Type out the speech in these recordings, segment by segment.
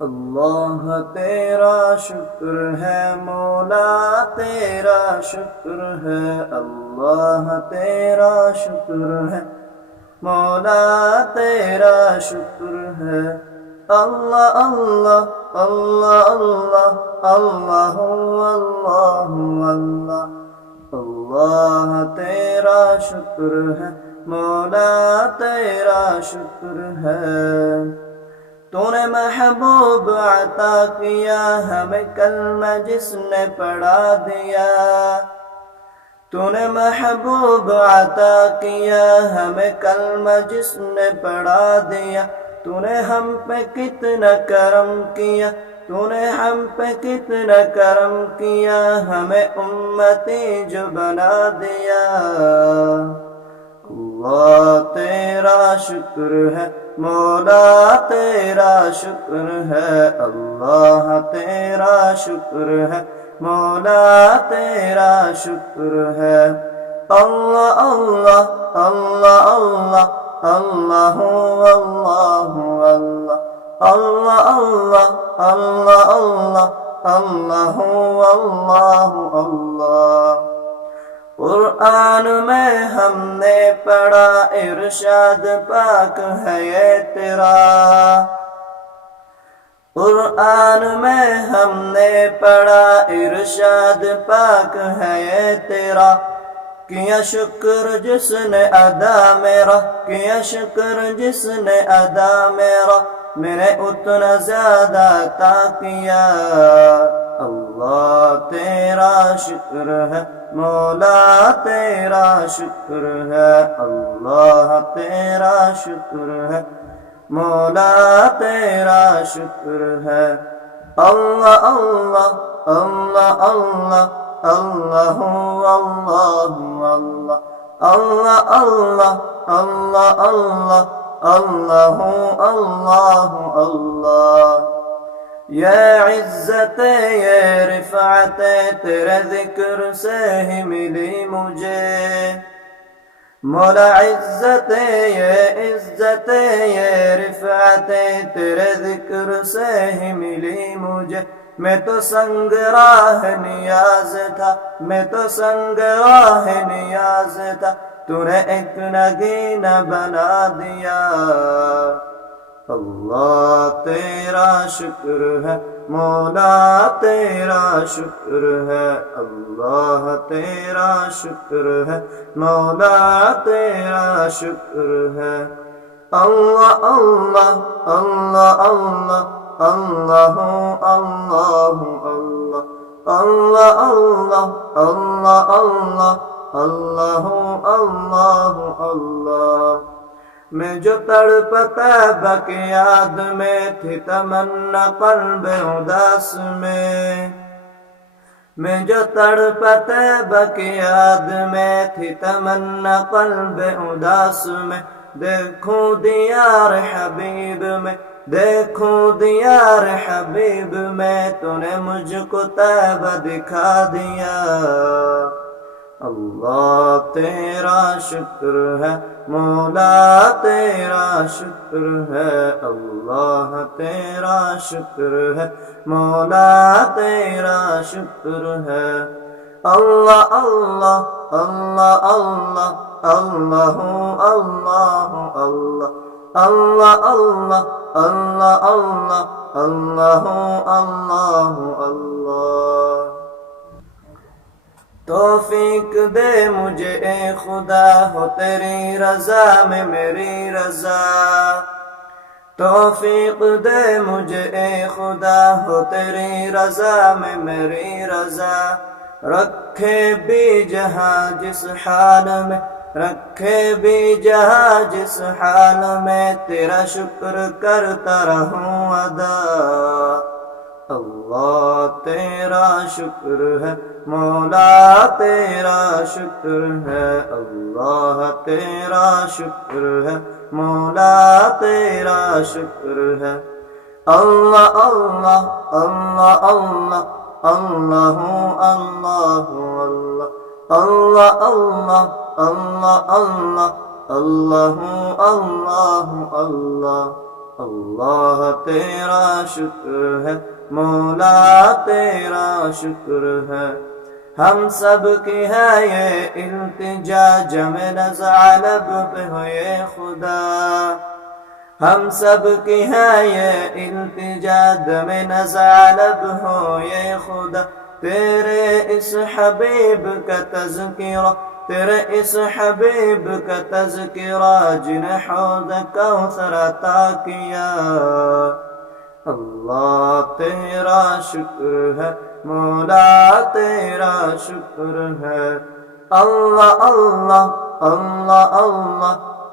اللہ تیرا شکر ہے مولا تیرا شکر ہے، اللہ تیرا شکر ہے مولا تیرا شکر ہے۔ اللہ اللہ اللہ اللہ اللہ اللہ اللہ اللہ تیرا شکر ہے مولا تیرا شکر ہے۔ تو نے محبوب عطا کیا ہمیں کلمہ جس نے پڑھا دیا، تو نے محبوب عطا کیا ہمیں کلمہ جس نے پڑھا دیا، تو نے ہم پہ کتنا کرم کیا، تو نے ہم پہ کتنا کرم کیا، ہمیں امتی جو بنا دیا۔ اللہ تیرا شکر ہے مولا تیرا شکر ہے، اللہ تیرا شکر ہے مولا تیرا شکر ہے۔ اللہ اللہ اللہ اللہ اللہ اللہ اللہ اللہ اللہ اللہ اللہ اللہ اللہ۔ قرآن میں ہم نے پڑھا ارشاد پاک ہے یہ تیرا، قرآن میں ہم نے پڑھا ارشاد پاک ہے یہ تیرا، کیا شکر جس نے ادا میرا، کیا شکر جس نے ادا میرا، میں نے اتنا زیادہ عطا کیا۔ اللہ تیرا شکر ہے مولا تیرا شکر ہے، اللہ تیرا شکر ہے مولا تیرا شکر ہے۔ اللہ اللہ اللہ اللہ اللہ اللہ اللہ اللہ اللہ اللہ اللہ اللہ اللہ اللہ۔ یہ عزت یہ رفعت تیرے ذکر سے ہی ملی مجھے، مولا عزت یہ عزت یہ رفعت تیرے ذکر سے ہی ملی مجھے۔ میں تو سنگ راہ نیاز تھا، میں تو سنگ راہ نیاز تھا، تو نے ایک نگینہ بنا دیا۔ اللہ تیرا شکر ہے مولا تیرا شکر ہے، اللہ تیرا شکر ہے مولا تیرا شکر ہے۔ اللہ اللہ اللہ اللہ اللہ اللہ اللہ اللہ اللہ اللہ اللہ اللہ اللہ اللہ۔ میں جو تڑپتا بک یاد میں تھی تمنا قلب اداس میں جو تڑپتا بک یاد میں تھی تمنا قلب اداس میں، دیکھوں دیار حبیب میں، دیکھوں دیار حبیب میں، تو نے مجھ کو طیبہ دکھا دیا۔ اللہ تیرا شکر ہے مولا تیرا شکر ہے، اللہ تیرا شکر ہے مولا تیرا شکر ہے۔ اللہ اللہ اللہ اللہ اللہ اللہ اللہ اللہ اللہ اللہ اللہ اللہ اللہ اللہ۔ توفیق دے مجھے اے خدا ہو تیری رضا میں میری رضا، توفیق دے مجھے اے خدا ہو تیری رضا میں میری رضا۔ رکھے بھی جہاں جس حال میں، رکھے بھی جہاں جس حال میں، تیرا شکر کرتا رہوں ادا۔ اللہ تیرا شکر ہے مولا تیرا شکر ہے، اللہ تیرا شکر ہے مولا تیرا شکر ہے۔ اللہ اللہ اللہ اللہ اللہ اللہ اللہ اللہ اللہ اللہ اللہ اللہ اللہ اللہ تیرا شکر ہے، مولا تیرا شکر ہے۔ ہم سب کی ہے یہ التجا، جمع نزع لب پہ ہو یہ خدا۔ ہم سب کی ہے یہ التجا، دم نزع لب ہو یہ خدا۔ تیرے اس حبیب کا تذکرہ، تیرے اس حبیب کا تذکرہ، جنہیں حوض کوثر عطا کیا۔ اللہ تیرا شکر ہے، مولا تیرا شکر ہے۔ اللہ اللہ اللہ اللہ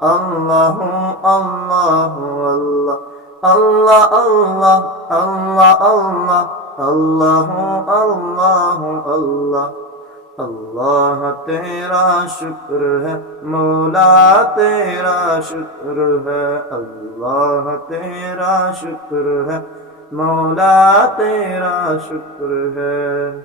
اللہ اللہ اللہ اللہ اللہ اللہ اللہ اللہ اللہ۔ اللہ تیرا شکر ہے، مولا تیرا شکر ہے۔ اللہ تیرا شکر ہے، مولا تیرا شکر ہے۔